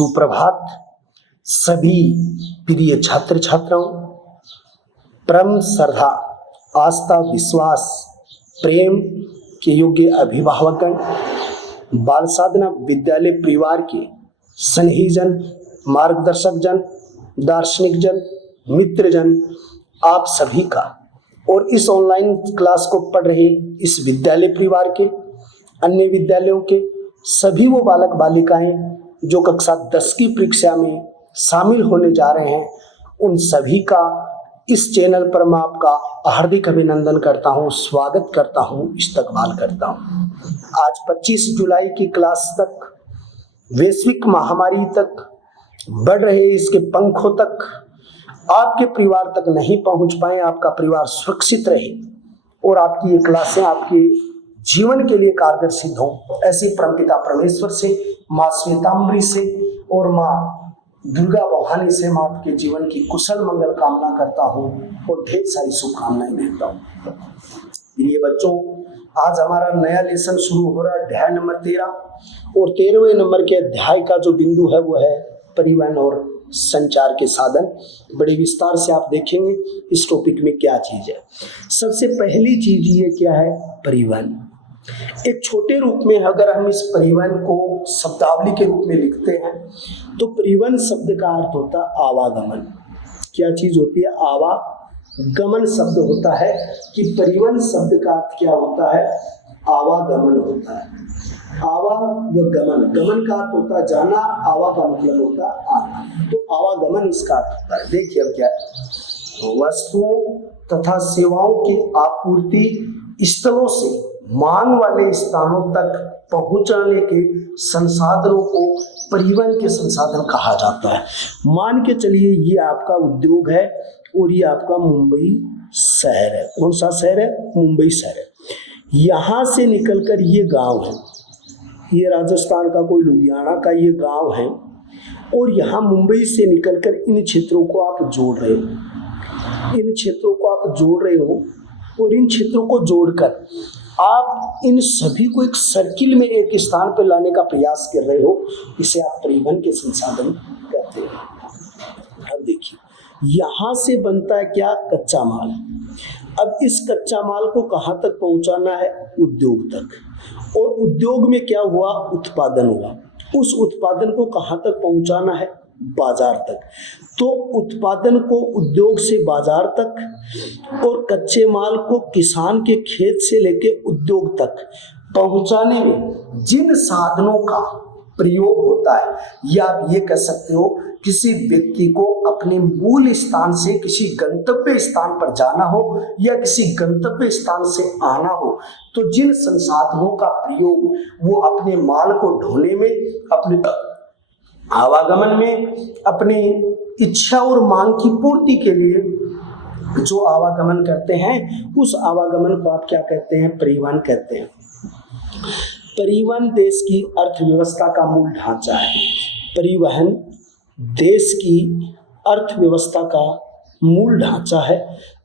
सुप्रभात सभी प्रिय छात्र छात्राओं, परम श्रद्धा, आस्था, विश्वास, प्रेम के योग्य अभिभावकगण, बाल साधना विद्यालय परिवार के स्नेहीजन, मार्गदर्शक जन, दार्शनिक जन, मित्र जन, आप सभी का और इस ऑनलाइन क्लास को पढ़ रहे इस विद्यालय परिवार के अन्य विद्यालयों के सभी वो बालक बालिकाएं जो कक्षा 10 की परीक्षा में शामिल होने जा रहे हैं, उन सभी का इस चैनल पर मैं आपका हार्दिक अभिनंदन करता हूं, स्वागत करता हूं, इस्तकबाल करता हूं। आज 25 जुलाई की क्लास तक, वैश्विक महामारी तक, बढ़ रहे इसके पंखों तक आपके परिवार तक नहीं पहुंच पाए, आपका परिवार सुरक्षित रहे और आपकी ये क्लासें आपके जीवन के लिए कारगर सिद्ध हो, ऐसी परमपिता परमेश्वर से, माँ श्वेतांबरी से और माँ दुर्गा भवानी से मैं आपके जीवन की कुशल मंगल कामना करता हूँ और ढेर सारी शुभकामनाएं देता हूँ। प्रिय बच्चों, आज हमारा नया लेसन शुरू हो रहा है, अध्याय नंबर 13 और 13वें नंबर के अध्याय का जो बिंदु है वो है परिवहन और संचार के साधन। बड़े विस्तार से आप देखेंगे इस टॉपिक में क्या चीज है। सबसे पहली चीज ये क्या है, परिवहन। एक छोटे रूप में अगर हम इस परिवहन को शब्दावली के रूप में लिखते हैं तो परिवहन शब्द का अर्थ होता है आवागमन। क्या चीज होती है, आवागमन शब्द होता है कि परिवहन शब्द का अर्थ क्या होता है, आवागमन होता है। आवा व गमन, गमन का अर्थ होता है जाना, आवा का मतलब होता है आना, तो आवागमन इसका अर्थ होता है। देखिए अब क्या है, वस्तुओं तथा सेवाओं की आपूर्ति स्थलों से मांग वाले स्थानों तक पहुंचाने के संसाधनों को परिवहन के संसाधन कहा जाता है। मान के चलिए ये आपका उद्योग है और ये आपका मुंबई शहर है। कौन सा शहर है, मुंबई शहर है। यहाँ से निकलकर ये गांव है, ये राजस्थान का कोई लुधियाना का ये गांव है और यहाँ मुंबई से निकलकर इन क्षेत्रों को आप जोड़ रहे हो, इन क्षेत्रों को आप जोड़ रहे हो और इन क्षेत्रों को जोड़कर आप इन सभी को एक सर्किल में एक स्थान पर लाने का प्रयास कर रहे हो, इसे आप परिवहन के संसाधन कहते हैं। अब देखिए यहाँ से बनता है क्या, कच्चा माल। अब इस कच्चा माल को कहाँ तक पहुँचाना है, उद्योग तक, और उद्योग में क्या हुआ, उत्पादन हुआ। उस उत्पादन को कहाँ तक पहुँचाना है, बाजार तक। तो उत्पादन को उद्योग से बाजार तक और कच्चे माल को किसान के खेत से लेके उद्योग तक पहुंचाने में जिन साधनों का प्रयोग होता है, या आप ये कह सकते हो किसी व्यक्ति को अपने मूल स्थान से किसी गंतव्य स्थान पर जाना हो या किसी गंतव्य स्थान से आना हो, तो जिन संसाधनों का प्रयोग वो अपने माल को ढोने में, अपने आवागमन में, अपनी इच्छा और मांग की पूर्ति के लिए जो आवागमन करते हैं, उस आवागमन को आप क्या कहते हैं, परिवहन कहते हैं। परिवहन देश की अर्थव्यवस्था का मूल ढांचा है। परिवहन देश की अर्थव्यवस्था का मूल ढांचा है,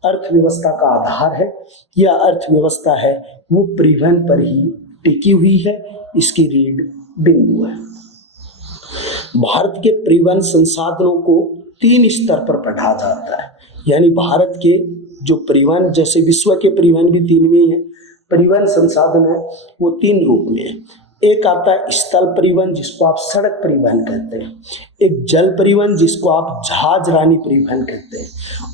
अर्थव्यवस्था का आधार है। यह अर्थव्यवस्था है वो परिवहन पर ही टिकी हुई है, इसकी रीढ़ बिंदु है। भारत के परिवहन संसाधनों को 3 स्तर पर पढ़ा जाता है, यानी भारत के जो परिवहन, जैसे विश्व के परिवहन भी 3 में है, परिवहन संसाधन है वो 3 रूप में है। एक आता है स्थल परिवहन जिसको आप सड़क परिवहन कहते हैं, एक जल परिवहन जिसको आप जहाज रानी परिवहन कहते हैं,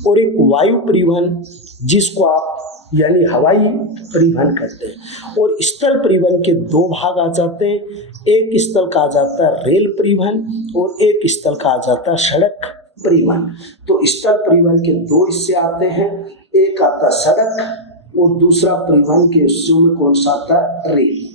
और एक वायु परिवहन जिसको आप यानी हवाई परिवहन करते हैं। और स्थल परिवहन के 2 भाग आ जाते हैं, एक स्थल का आ जाता है रेल परिवहन और एक स्थल का आ जाता है सड़क परिवहन। तो स्थल परिवहन के 2 हिस्से आते हैं, एक आता है सड़क और दूसरा परिवहन के हिस्सों में कौन सा आता है, रेल।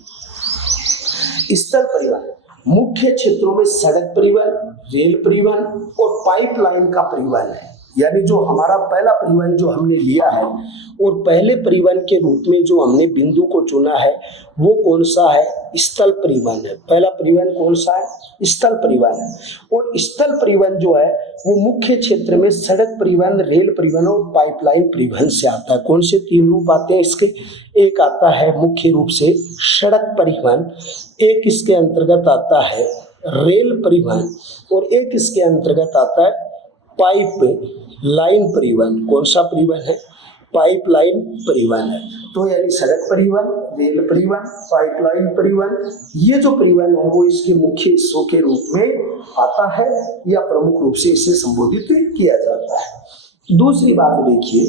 स्थल परिवहन मुख्य क्षेत्रों में सड़क परिवहन, रेल परिवहन और पाइपलाइन का परिवहन है, यानी जो हमारा पहला परिवहन जो हमने लिया है और पहले परिवहन के रूप में जो हमने बिंदु को चुना है वो कौन सा है, स्थल परिवहन है। पहला परिवहन कौन सा है, स्थल परिवहन है। और स्थल परिवहन जो है वो मुख्य क्षेत्र में सड़क परिवहन, रेल परिवहन और पाइपलाइन परिवहन से आता है। कौन से 3 रूप आते हैं इसके, एक आता है मुख्य रूप से सड़क परिवहन, एक इसके अंतर्गत आता है रेल परिवहन और एक इसके अंतर्गत आता है पाइप लाइन परिवहन। कौन सा परिवहन है? पाइप लाइन परिवहन है। तो यानी सड़क परिवहन, रेल परिवहन, पाइप लाइन परिवहन, ये जो परिवहन है वो इसके मुख्य हिस्सों के रूप में आता है या प्रमुख रूप से इसे संबोधित किया जाता है। दूसरी बात देखिए,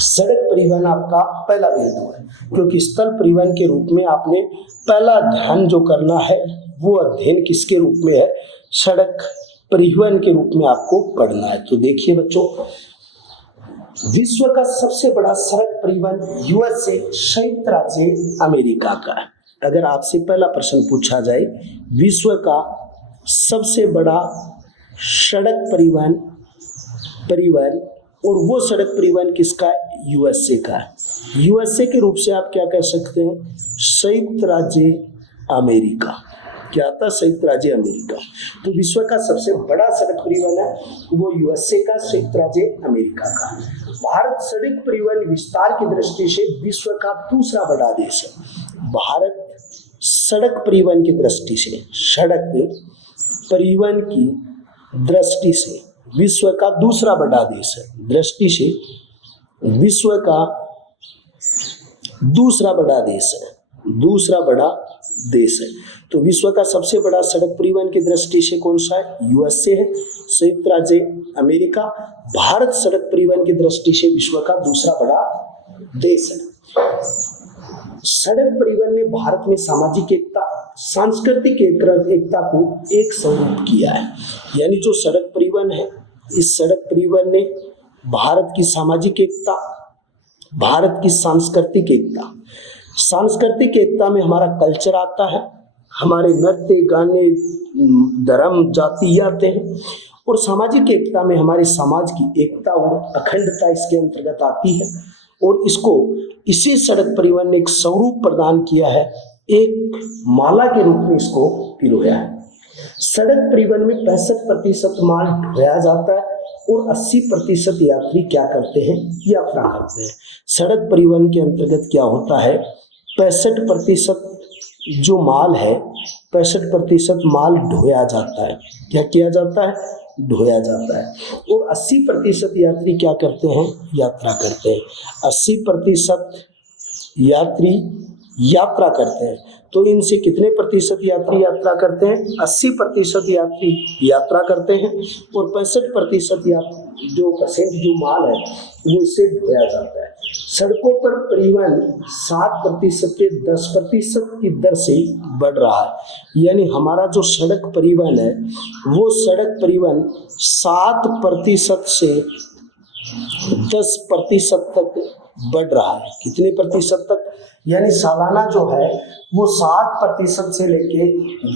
सड़क परिवहन आपका पहला बिंदु है, क्योंकि स्थल परिवहन के रूप में आपने पहला अध्ययन जो करना है वो अध्ययन किसके रूप में है? सड़क परिवहन के रूप में आपको पढ़ना है। तो देखिए बच्चों, विश्व का सबसे बड़ा सड़क परिवहन यूएसए संयुक्त राज्य अमेरिका का है। अगर आपसे पहला प्रश्न पूछा जाए विश्व का सबसे बड़ा सड़क परिवहन और वो सड़क परिवहन किसका है? यूएसए का है। यूएसए के रूप से आप क्या कह सकते हैं? संयुक्त राज्य अमेरिका। क्या आता? संयुक्त राज्य अमेरिका। तो विश्व का सबसे बड़ा सड़क परिवहन है वो यूएसए का, संयुक्त राज्य अमेरिका का। भारत सड़क परिवहन विस्तार की दृष्टि से विश्व का दूसरा बड़ा देश है। भारत सड़क परिवहन की दृष्टि से, सड़क परिवहन की दृष्टि से विश्व का दूसरा बड़ा देश है। दृष्टि से विश्व का दूसरा बड़ा देश है, दूसरा बड़ा देश है। तो विश्व का सबसे बड़ा सड़क परिवहन की दृष्टि से कौन सा है? यूएसए है, संयुक्त राज्य अमेरिका। भारत सड़क परिवहन की दृष्टि से विश्व का दूसरा बड़ा देश है। सड़क परिवहन ने भारत में सामाजिक एकता, सांस्कृतिक एकता को एक स्वरूप किया है। यानी जो सड़क परिवहन है, इस सड़क परिवहन ने भारत की सामाजिक एकता, भारत की सांस्कृतिक एकता में हमारा कल्चर आता है, हमारे नृत्य, गाने, धर्म, जाति आते हैं, और सामाजिक एकता में हमारे समाज की एकता और अखंडता इसके अंतर्गत आती है। और इसको इसी सड़क परिवहन ने एक स्वरूप प्रदान किया है, एक माला के रूप में इसको पिरोया है। सड़क परिवहन में 65% माल ढोया जाता है और 80% यात्री क्या करते हैं? यात्रा करते हैं। सड़क परिवहन के अंतर्गत क्या होता है? 65% जो माल है, 65% माल ढोया जाता है। क्या किया जाता है? ढोया जाता है। और 80% यात्री क्या करते हैं? यात्रा करते हैं। 80% यात्री यात्रा करते हैं। तो इनसे कितने प्रतिशत यात्री यात्रा करते हैं? 80% यात्री यात्रा करते हैं और 65% जो माल है वो इससे ढोया जाता है। सड़कों पर परिवहन 7% से 10% की दर से बढ़ रहा है। यानी हमारा जो सड़क परिवहन है वो सड़क परिवहन 7% से 10% तक बढ़ रहा है। कितने प्रतिशत तक? यानी सालाना जो है वो 7% से लेके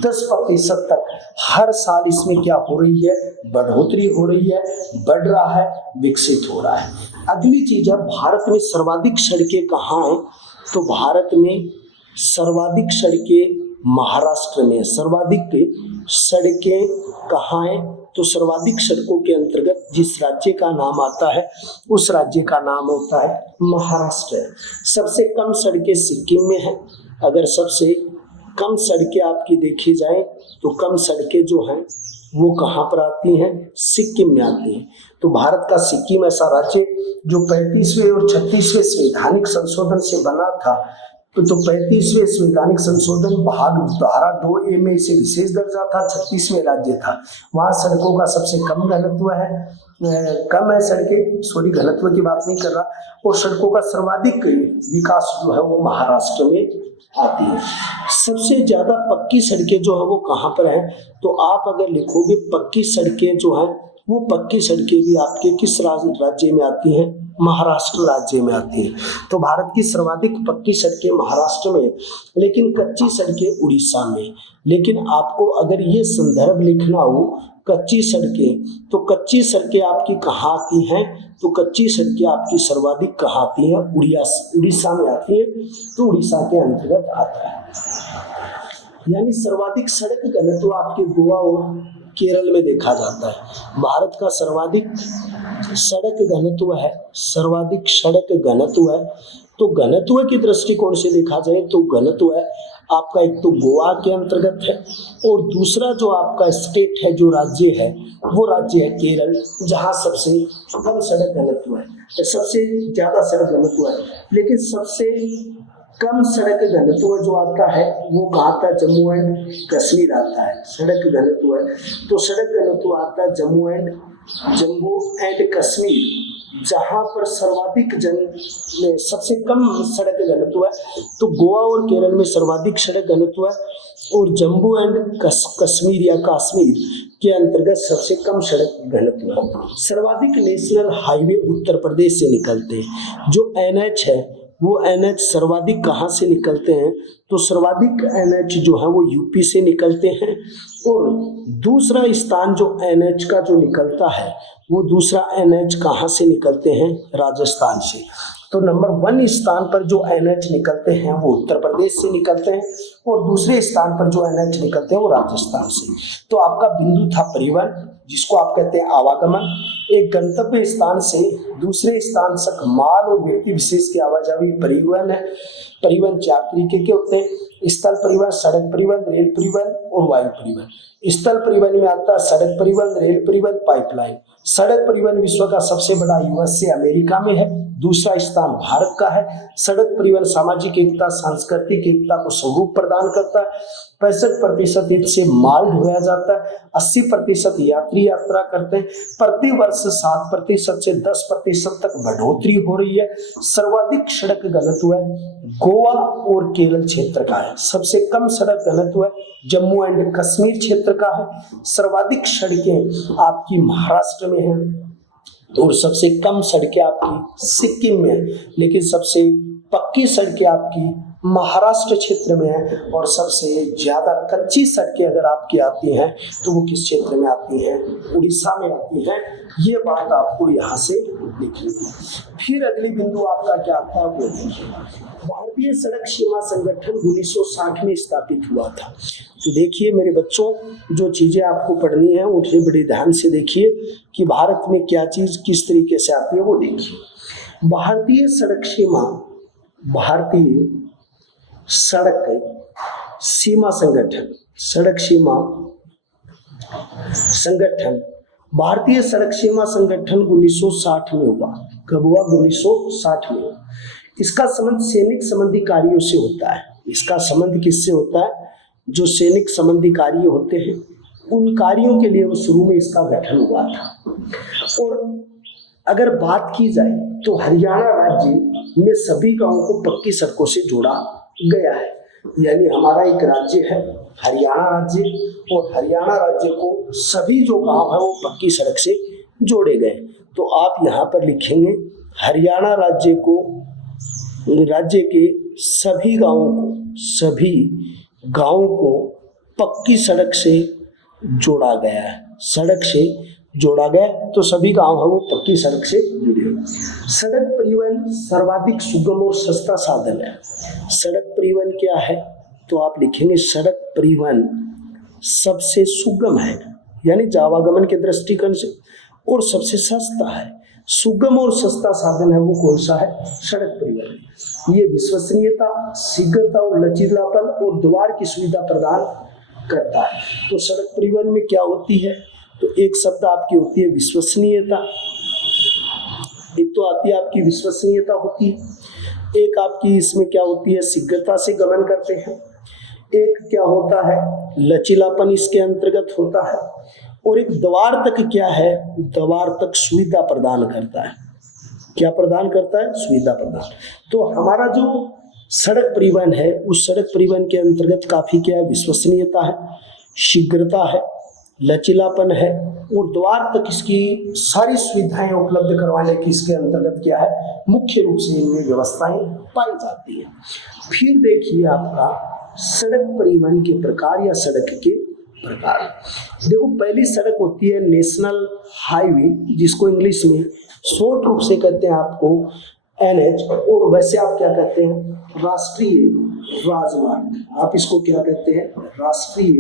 10% तक हर साल इसमें क्या हो रही है? बढ़ोतरी हो रही है, बढ़ रहा है, विकसित हो रहा है। अगली चीज है, भारत में सर्वाधिक सड़कें कहाँ हैं? तो भारत में सर्वाधिक सड़कें महाराष्ट्र में। सर्वाधिक सड़कें कहाँ हैं? तो सर्वाधिक सड़कों के अंतर्गत जिस राज्य का नाम आता है उस राज्य का नाम होता है महाराष्ट्र। सबसे कम सड़कें सिक्किम में हैं। अगर सबसे कम सड़कें आपकी देखी जाए तो कम सड़कें जो हैं वो कहाँ पर आती हैं? सिक्किम में आती हैं। तो भारत का सिक्किम ऐसा राज्य जो 35वें और 36वें संवैधानिक संशोधन से बना था, तो 35वें संवैधानिक संशोधन भाग धारा 2A में इसे विशेष दर्जा था, 36वें राज्य था। वहाँ सड़कों का सबसे कम घनत्व है, कम है सड़कें, सॉरी घनत्व की बात नहीं कर रहा, और सड़कों का सर्वाधिक विकास जो है वो महाराष्ट्र में आती है। सबसे ज्यादा पक्की सड़कें जो है वो कहाँ पर है? तो आप अगर लिखोगे पक्की सड़कें जो है वो पक्की सड़कें भी आपके किस राज्य में आती हैं? महाराष्ट्र राज्य में आती है। तो भारत की सर्वाधिक पक्की सड़कें महाराष्ट्र में, लेकिन कच्ची सड़कें उड़ीसा में। लेकिन आपको अगर ये संदर्भ लिखना हो कच्ची सड़कें, तो कच्ची सड़कें आपकी कहाँ आती हैं? तो कच्ची सड़कें आपकी सर्वाधिक कहाँ आती हैं? उड़ीसा में आती है। तो उड़ीसा के अंतर्गत आता है। यानी सर्वाधिक सड़क घनत्व आपके गोवा और केरल में देखा जाता है। भारत का सर्वाधिक सड़क घनत्व है, सर्वाधिक सड़क घनत्व है। तो घनत्व की दृष्टिकोण से देखा जाए तो घनत्व है आपका एक तो गोवा के अंतर्गत है और दूसरा जो आपका स्टेट है, जो राज्य है, वो राज्य है केरल, जहाँ सबसे कम सड़क घनत्व है, सबसे ज़्यादा सड़क घनत्व है, लेकिन सबसे कम सड़क घनत्व जो आता है वो कहाँ आता है? जम्मू एंड कश्मीर आता है। सड़क घनत्व है तो सड़क घनत्व आता है जम्मू एंड कश्मीर, जहाँ पर सर्वाधिक सबसे कम सड़क घनत्व है। तो गोवा और केरल में सर्वाधिक सड़क घनत्व है और जम्मू एंड कश्मीर या कश्मीर के अंतर्गत सबसे कम सड़क घनत्व है। सर्वाधिक नेशनल हाईवे उत्तर प्रदेश से निकलते हैं। जो एनएच है वो एनएच सर्वाधिक कहाँ से निकलते हैं? तो सर्वाधिक एनएच जो है वो यूपी से निकलते हैं और दूसरा स्थान जो एनएच का जो निकलता है वो दूसरा एनएच कहाँ से निकलते हैं? राजस्थान से। तो नंबर 1 स्थान पर जो एनएच निकलते हैं वो उत्तर प्रदेश से निकलते हैं और दूसरे स्थान पर जो एनएच निकलते हैं वो राजस्थान से। तो आपका बिंदु था परिवहन, जिसको आप कहते हैं आवागमन। एक गंतव्य स्थान से दूसरे स्थान तक माल और व्यक्ति विशेष की आवाजाही परिवहन है। परिवहन 4 तरीके के होते हैं: स्थल परिवहन, सड़क परिवहन, रेल परिवहन और वायु परिवहन। स्थल परिवहन में आता है सड़क परिवहन, रेल परिवहन, पाइपलाइन। सड़क परिवहन विश्व का सबसे बड़ा यूएस से अमेरिका में है, दूसरा स्थान भारत का है। सड़क परिवहन सामाजिक एकता, सांस्कृतिक एकता को स्वरूप प्रदान करता है। 65% इससे माल ढोया जाता है। 80% यात्री यात्रा करते हैं। प्रति वर्ष 7% से 10% तक बढ़ोतरी हो रही है। सर्वाधिक सड़क घनत्व है गोवा और केरल क्षेत्र का है। सबसे कम सड़क घनत्व है जम्मू एंड कश्मीर क्षेत्र का है। सर्वाधिक सड़कें आपकी महाराष्ट्र में हैं और सबसे कम सड़कें आपकी सिक्किम में है, लेकिन सबसे पक्की सड़कें आपकी महाराष्ट्र क्षेत्र में है और सबसे ज्यादा कच्ची सड़कें अगर आपकी आती हैं तो वो किस क्षेत्र में आती हैं? उड़ीसा में आती हैं। ये बात आपको यहाँ से लिखनी है। फिर अगली बिंदु आपका क्या आता है वो देखिए। भारतीय सड़क सीमा संगठन 1960 में स्थापित हुआ था। तो देखिए मेरे बच्चों, जो चीजें आपको पढ़नी है उन्हें बड़े ध्यान से देखिए कि भारत में क्या चीज किस तरीके से आती है वो देखिए। भारतीय सड़क सीमा, भारतीय सड़क सीमा संगठन, सड़क सीमा संगठन, भारतीय सड़क सीमा संगठन 1960 में हुआ। कब हुआ? 1960 में। इसका संबंध सैनिक संबंधी कार्यों से होता है। इसका संबंध किससे होता है? जो सैनिक संबंधी कार्य होते हैं उन कार्यों के लिए वो शुरू में इसका गठन हुआ था। और अगर बात की जाए तो हरियाणा राज्य में सभी गांवों को पक्की सड़कों से जोड़ा गया है। यानी हमारा एक राज्य है हरियाणा राज्य, और हरियाणा राज्य को सभी जो गांव है वो पक्की सड़क से जोड़े गए। तो आप यहाँ पर लिखेंगे हरियाणा राज्य को, राज्य के सभी गांवों को पक्की सड़क से जोड़ा गया है। सड़क से जोड़ा गया तो सभी गांव है वो पक्की सड़क से जुड़े। सड़क परिवहन सर्वाधिक सुगम और सस्ता साधन है। सड़क परिवहन क्या है? तो आप लिखेंगे सड़क परिवहन सबसे सुगम है, यानी आवागमन के दृष्टिकोण से, और सबसे सस्ता है। सुगम और सस्ता साधन है वो कौन सा है? सड़क परिवहन। ये विश्वसनीयता, शीघ्रता और लचीलापन और द्वार की सुविधा प्रदान करता है। तो सड़क परिवहन में क्या होती है? तो एक शब्द आपकी होती है विश्वसनीयता, एक तो आती है आपकी विश्वसनीयता होती है, एक आपकी इसमें क्या होती है? शीघ्रता से गमन करते हैं, एक क्या होता है? लचीलापन इसके अंतर्गत होता है, और एक द्वार तक क्या है? द्वार तक सुविधा प्रदान करता है। क्या प्रदान करता है? सुविधा प्रदान। तो हमारा जो सड़क परिवहन है उस सड़क परिवहन के अंतर्गत काफी क्या है? विश्वसनीयता है, शीघ्रता है, लचीलापन है, और द्वार तक इसकी सारी सुविधाएं उपलब्ध करवाने की इसके अंतर्गत क्या है? मुख्य रूप से इनमें व्यवस्थाएं पाई जाती है। फिर देखिए आपका सड़क परिवहन के प्रकार या सड़क के प्रकार। देखो, पहली सड़क होती है नेशनल हाईवे, जिसको इंग्लिश में शॉर्ट रूप से कहते हैं आपको एनएच, और वैसे आप क्या कहते हैं? राष्ट्रीय राजमार्ग। आप इसको क्या कहते हैं? राष्ट्रीय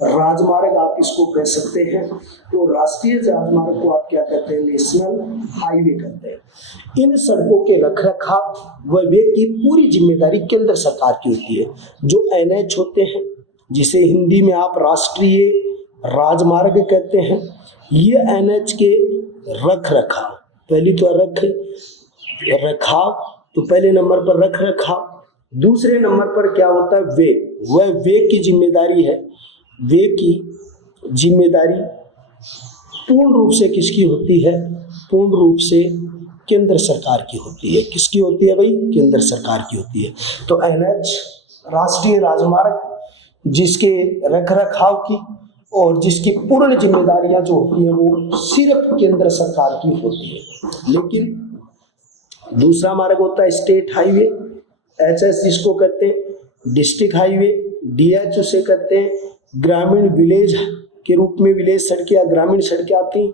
राजमार्ग आप इसको कह सकते हैं, तो राष्ट्रीय राजमार्ग को आप क्या कहते हैं, नेशनल हाईवे कहते हैं। इन सड़कों के रखरखाव व वे की पूरी जिम्मेदारी केंद्र सरकार की होती है। जो एनएच होते हैं, जिसे हिंदी में आप राष्ट्रीय राजमार्ग कहते हैं, ये एनएच के रखरखाव, पहली तो रखाव, तो पहले नंबर पर रखरखाव, दूसरे नंबर पर क्या होता है, वे की जिम्मेदारी है। वे की जिम्मेदारी पूर्ण रूप से किसकी होती है, पूर्ण रूप से केंद्र सरकार की होती है। किसकी होती है भाई, केंद्र सरकार की होती है। तो एनएच राष्ट्रीय राजमार्ग जिसके रखरखाव की और जिसकी पूर्ण जिम्मेदारियां जो होती हैं वो सिर्फ केंद्र सरकार की होती है। लेकिन दूसरा मार्ग होता है स्टेट हाईवे, एचएस जिसको कहते हैं, डिस्ट्रिक्ट हाईवे, डीएच उसे कहते हैं, ग्रामीण विलेज के रूप में विलेज सड़कें या ग्रामीण सड़कें आती हैं।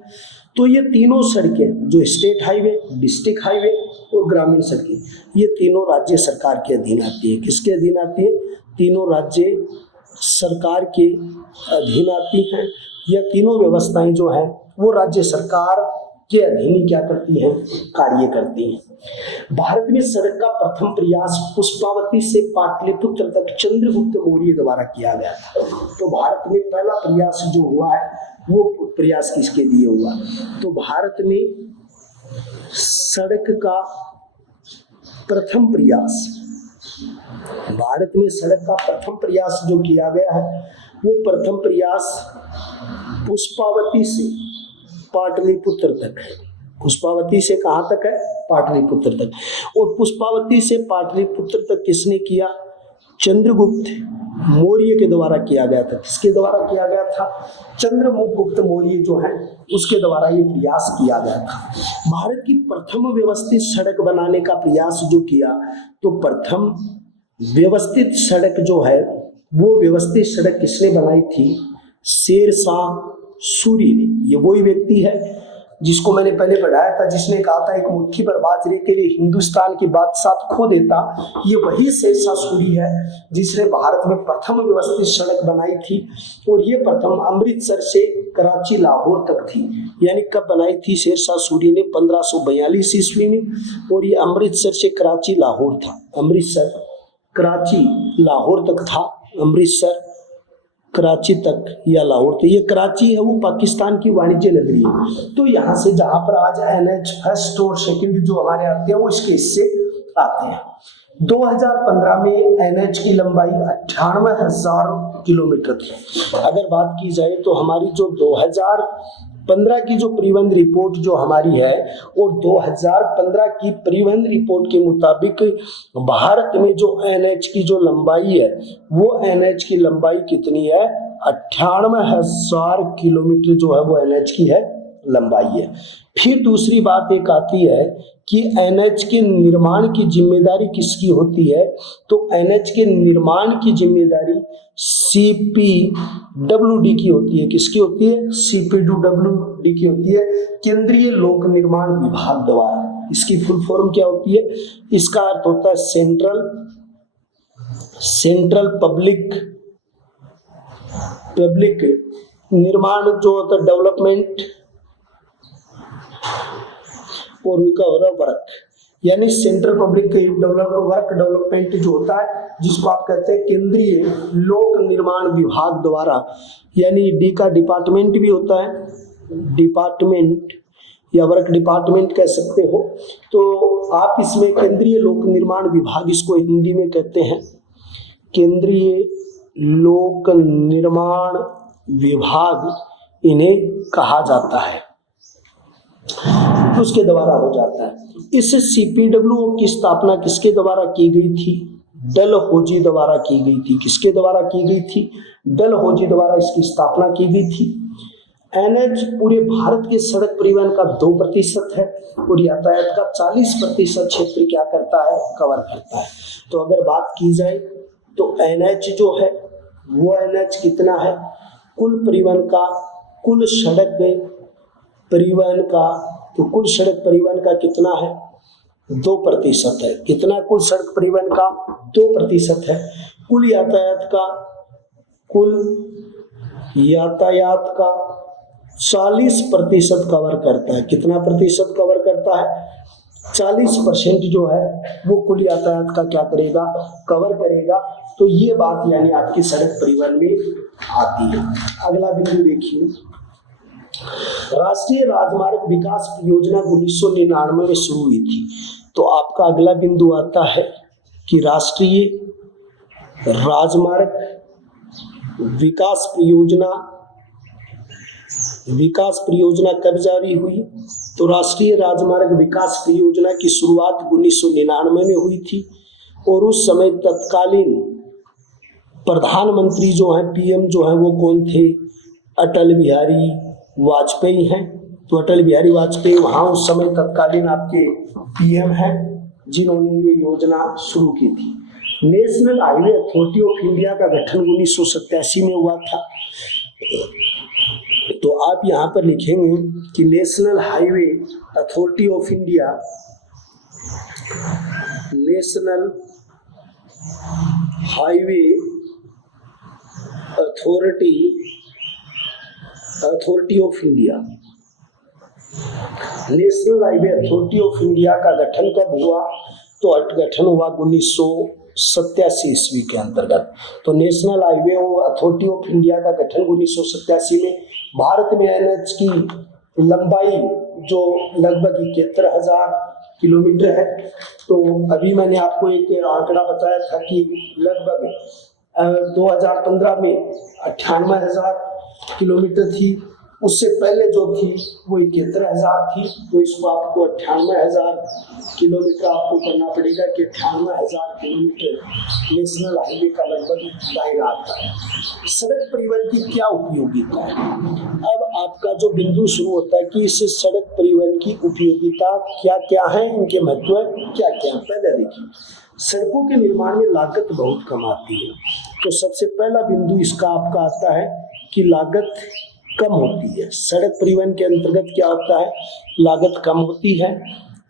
तो ये तीनों सड़कें जो स्टेट हाईवे, डिस्ट्रिक्ट हाईवे और ग्रामीण सड़कें, ये तीनों राज्य सरकार के अधीन आती है। किसके अधीन आती है, तीनों राज्य सरकार के अधीन आती हैं। यह तीनों व्यवस्थाएं जो हैं वो राज्य सरकार के अधीन ही क्या करती हैं, कार्य करती हैं। भारत में सड़क का प्रथम प्रयास पुष्पावती से पाटलिपुत्र तक चंद्रगुप्त मौर्य द्वारा किया गया था। तो भारत में पहला प्रयास जो हुआ है वो प्रयास किसके लिए हुआ, तो भारत में सड़क का प्रथम प्रयास, भारत में सड़क का प्रथम प्रयास जो किया गया है वो प्रथम प्रयास पुष्पावती से पाटलिपुत्र तक है। पुष्पावती से कहाँ तक है, पाटलिपुत्र तक। और पुष्पावती से पाटलिपुत्र तक किसने किया, चंद्रगुप्त मौर्य के द्वारा किया गया था। किसके द्वारा किया गया था, चंद्रगुप्त मौर्य जो है उसके द्वारा ये प्रयास किया गया था। भारत की प्रथम व्यवस्थित सड़क बनाने का प्रयास जो किया, तो प्रथम व्यवस्थित सड़क जो है वो व्यवस्थित सड़क किसने बनाई थी, शेरशाह सूरी ने। ये वही व्यक्ति है जिसको मैंने पहले पढ़ाया था, जिसने कहा था एक मुट्ठी पर बाजरे के लिए हिंदुस्तान की बादशाह खो देता। ये वही शेरशाह सूरी है जिसने भारत में प्रथम व्यवस्थित सड़क बनाई थी। और ये प्रथम अमृतसर से कराची लाहौर तक थी। यानी कब बनाई थी शेरशाह सूरी ने, 1542 ईस्वी में। और ये अमृतसर से कराची लाहौर था, अमृतसर कराची लाहौर तक था, अमृतसर कराची तक या लाहौर। तो ये कराची है वो पाकिस्तान की वाणिज्य नगरी है। तो यहाँ से जहाँ पर आज एनएच फर्स्ट और सेकंड जो हमारे आते हैं वो इसके हिस्से आते हैं। 2015 में एनएच की लंबाई 98,000 किलोमीटर थी। अगर बात की जाए तो हमारी जो 2015 की जो परिवहन रिपोर्ट जो हमारी है, और 2015 की परिवहन रिपोर्ट के मुताबिक भारत में जो एनएच की जो लंबाई है वो एनएच की लंबाई कितनी है, 98,000 किलोमीटर जो है वो एनएच की है लंबाई है। फिर दूसरी बात एक आती है कि एनएच के निर्माण की जिम्मेदारी किसकी होती है, तो एनएच के निर्माण की जिम्मेदारी सीपीडब्ल्यूडी की होती है। किसकी होती है, सीपीडब्ल्यूडी की होती है, केंद्रीय लोक निर्माण विभाग द्वारा। इसकी फुल फॉर्म क्या होती है, इसका अर्थ होता है सेंट्रल पब्लिक निर्माण जो होता है डेवलपमेंट और वर्क, यानी सेंट्रल पब्लिक डेवलपमेंट जो होता है जिसको आप कहते हैं केंद्रीय लोक निर्माण विभाग द्वारा, यानी डी का डिपार्टमेंट भी होता है, डिपार्टमेंट या वर्क डिपार्टमेंट कह सकते हो। तो आप इसमें केंद्रीय लोक निर्माण विभाग इसको हिंदी में कहते हैं, केंद्रीय लोक निर्माण विभाग इन्हें कहा जाता है, उसके द्वारा हो जाता है। इस सीपीडब्ल्यू की स्थापना किसके द्वारा की गई थी, डलहौजी द्वारा की गई थी। किसके द्वारा की गई थी, डलहौजी द्वारा इसकी स्थापना की गई थी। एनएच पूरे भारत के सड़क परिवहन का 2% है और यातायात का 40% क्षेत्र क्या करता है, कवर करता है। तो अगर बात की जाए तो एनएच जो है वो एनएच कितना है, कुल परिवहन का, कुल सड़क परिवहन का, तो कुल सड़क परिवहन का कितना है, 2% है। कितना कुल सड़क परिवहन का, 2% है। कुल यातायात का, कुल यातायात का 40% कवर करता है। कितना प्रतिशत कवर करता है? 40% जो है वो कुल यातायात का क्या करेगा? कवर करेगा। तो ये बात यानी आपकी सड़क परिवहन में आती है। अगला बिंदु देखिए, राष्ट्रीय राजमार्ग विकास योजना 1999 में शुरू हुई थी। तो आपका अगला बिंदु आता है कि राष्ट्रीय राजमार्ग विकास परियोजना कब जारी हुई? तो राष्ट्रीय राजमार्ग विकास परियोजना की शुरुआत 1999 में हुई थी और उस समय तत्कालीन प्रधानमंत्री जो है, पीएम जो है, वो कौन थे? अटल बिहारी वाजपेयी हैं। तो अटल बिहारी वाजपेयी वहाँ उस समय तत्कालीन आपके पीएम हैं, जिन्होंने ये योजना शुरू की थी। National highway authority of India का गठन 1987 में हुआ था। तो आप यहाँ पर लिखेंगे कि national highway authority of India, national highway authority of India, national highway authority of India का गठन कब हुआ? तो गठन हुआ 1987 ईस्वी के अंतर्गत। तो national highway authority of India का गठन 1987 में। भारत में एनएच की लंबाई जो लगभग 71,000 किलोमीटर है। तो अभी मैंने आपको एक आंकड़ा बताया था कि लगभग 2015 में 98,000 किलोमीटर थी। उससे पहले जो थी वो 71,000 थी। तो इसको आपको 98,000 किलोमीटर आपको करना पड़ेगा कि 98,000 किलोमीटर नेशनल हाईवे का लगभग दायरा आता है। सड़क परिवहन की क्या उपयोगिता है? अब आपका जो बिंदु शुरू होता है कि इस सड़क परिवहन की उपयोगिता क्या क्या है, इनके महत्व क्या क्या है। पहले देखिए, सड़कों के निर्माण में लागत बहुत कम आती है। तो सबसे पहला बिंदु इसका आपका आता है कि लागत कम होती है। सड़क परिवहन के अंतर्गत क्या होता है? लागत कम होती है,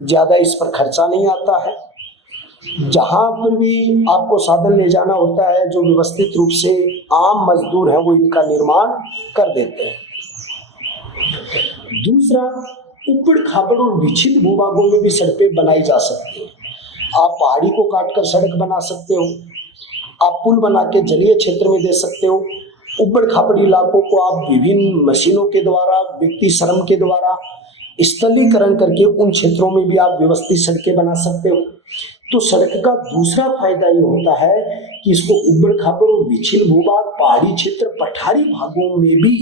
ज्यादा इस पर खर्चा नहीं आता है। जहां पर भी आपको साधन ले जाना होता है, जो व्यवस्थित रूप से आम मजदूर हैं वो इनका निर्माण कर देते हैं। दूसरा, ऊबड़ खाबड़ और विच्छिन्न भूभागों में भी सड़कें बनाई जा सकती हैं। आप पहाड़ी को काटकर सड़क बना सकते हो, आप पुल बना के जलीय क्षेत्र में दे सकते हो। ऊबड़ खाबड़ इलाकों को आप विभिन्न मशीनों के द्वारा, व्यक्ति श्रम के द्वारा स्थलीकरण करके उन क्षेत्रों में भी आप व्यवस्थित सड़कें बना सकते हो। तो सड़क का दूसरा फायदा ये होता है कि इसको ऊबड़ खाबड़ और विच्छिन्न भूभाग, पहाड़ी क्षेत्र, पठारी भागों में भी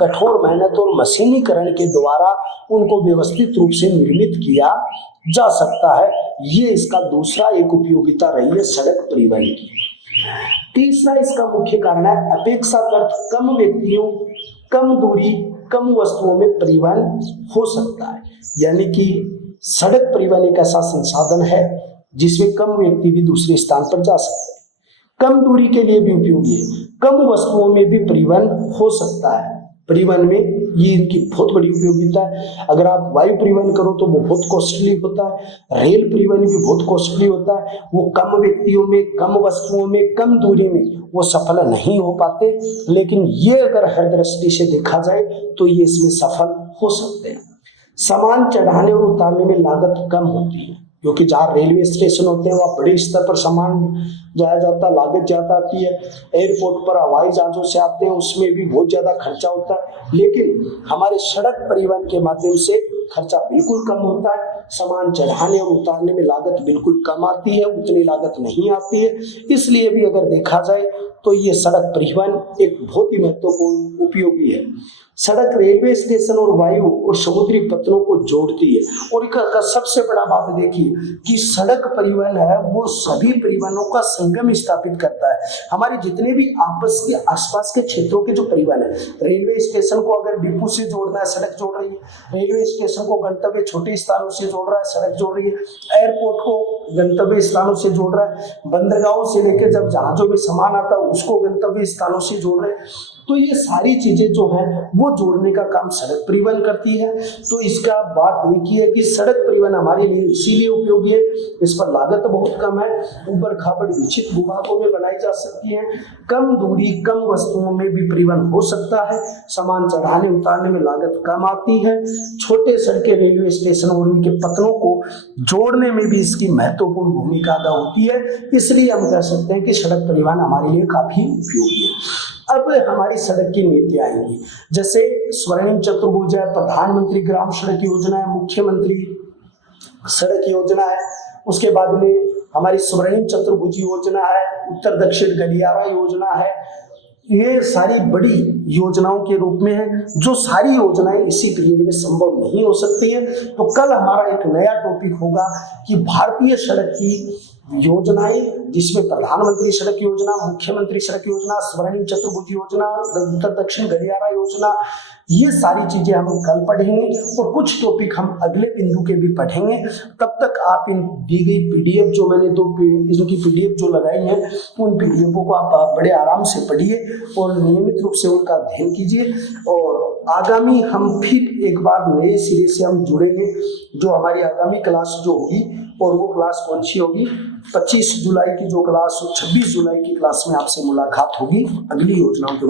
कठोर मेहनत और मशीनीकरण के द्वारा उनको व्यवस्थित रूप से निर्मित किया जा सकता है। ये इसका दूसरा एक उपयोगिता रही है सड़क परिवहन की। तीसरा इसका मुख्य कारण है अपेक्षाकृत कम व्यक्तियों, कम दूरी, कम वस्तुओं में परिवहन हो सकता है। यानी कि सड़क परिवहन एक ऐसा संसाधन है जिसमें कम व्यक्ति भी दूसरे स्थान पर जा सकते हैं, कम दूरी के लिए भी उपयोगी है, कम वस्तुओं में भी परिवहन हो सकता है। परिवहन में ये इनकी बहुत बड़ी उपयोगिता है। अगर आप वायु परिवहन करो तो वो बहुत कॉस्टली होता है, रेल परिवहन भी बहुत कॉस्टली होता है। वो कम व्यक्तियों में, कम वस्तुओं में, कम दूरी में वो सफल नहीं हो पाते। लेकिन ये अगर हर दृष्टि से देखा जाए तो ये इसमें सफल हो सकते हैं। सामान चढ़ाने और उतारने में लागत कम होती है, क्योंकि जहाँ रेलवे स्टेशन होते हैं वहाँ बड़े स्तर पर सामान जाया जाता है, लागत ज़्यादा आती है। एयरपोर्ट पर हवाई जहाज़ों से आते हैं, उसमें भी बहुत ज़्यादा खर्चा होता है। लेकिन हमारे सड़क परिवहन के माध्यम से खर्चा बिल्कुल कम होता है। सामान चढ़ाने और उतारने में लागत बिल्कुल कम आती है, उतनी लागत नहीं आती है। इसलिए भी अगर देखा जाए तो ये सड़क परिवहन एक बहुत ही महत्वपूर्ण उपयोगी है। सड़क रेलवे स्टेशन और वायु और समुद्री पत्तनों को जोड़ती है। और एक सबसे बड़ा बात देखिए कि सड़क परिवहन है वो सभी परिवहनों का संगम स्थापित करता है। हमारे जितने भी आपस के आसपास के क्षेत्रों के जो परिवहन है, रेलवे स्टेशन को अगर डिपो से जोड़ना है, सड़क जोड़ रही है। रेलवे स्टेशन को गंतव्य छोटे स्थानों से जोड़ रहा है, सड़क जोड़ रही है। एयरपोर्ट को गंतव्य स्थानों से जोड़ रहा है। बंदरगाहों से लेकर जब जहाजों में सामान आता है उसको गंतव्य स्थानों से जोड़ रहे हैं। तो ये सारी चीजें जो है वो जोड़ने का काम सड़क परिवहन करती है। तो इसका बात हुई की है कि सड़क परिवहन हमारे लिए इसीलिए उपयोगी है, इस पर लागत बहुत कम है, ऊपर खापड़ निश्चित भूभागों में बनाई जा सकती है, कम दूरी कम वस्तुओं में भी परिवहन हो सकता है, सामान चढ़ाने उतारने में लागत कम आती है, छोटे सड़कें रेलवे स्टेशन और उनके पतनों को जोड़ने में भी इसकी महत्वपूर्ण भूमिका अदा होती है। इसलिए हम कह सकते हैं कि सड़क परिवहन हमारे लिए काफी उपयोगी है। अब हमारी सड़क की नीतियां आएंगी, जैसे स्वर्णिम चतुर्भुज है, प्रधानमंत्री ग्राम सड़क योजना है, मुख्यमंत्री सड़क योजना है, उसके बाद में हमारी स्वर्णिम चतुर्भुज योजना है, उत्तर दक्षिण गलियारा योजना है। ये सारी बड़ी योजनाओं के रूप में है, जो सारी योजनाएं इसी पीरियड में संभव नहीं हो सकती है। तो कल हमारा एक नया टॉपिक होगा कि भारतीय सड़क की योजनाएं, जिसमें प्रधानमंत्री सड़क योजना, मुख्यमंत्री सड़क योजना, स्वर्णिम चतुर्भुज योजना, उत्तर दक्षिण गलियारा योजना, ये सारी चीजें हम कल पढ़ेंगे और कुछ टॉपिक हम अगले बिंदु के भी पढ़ेंगे। तब तक आप इन दी गई पीडीएफ जो मैंने इनकी पीडीएफ जो लगाई है, उन पीडीएफों को आप बड़े आराम से पढ़िए और नियमित रूप से उनका अध्ययन कीजिए। और आगामी हम फिर एक बार नए सिरे से हम जुड़ेंगे, जो हमारी आगामी क्लास जो होगी, और वो क्लास कौन सी होगी, 25 जुलाई की जो क्लास, 26 जुलाई की क्लास में आपसे मुलाकात होगी अगली योजनाओं के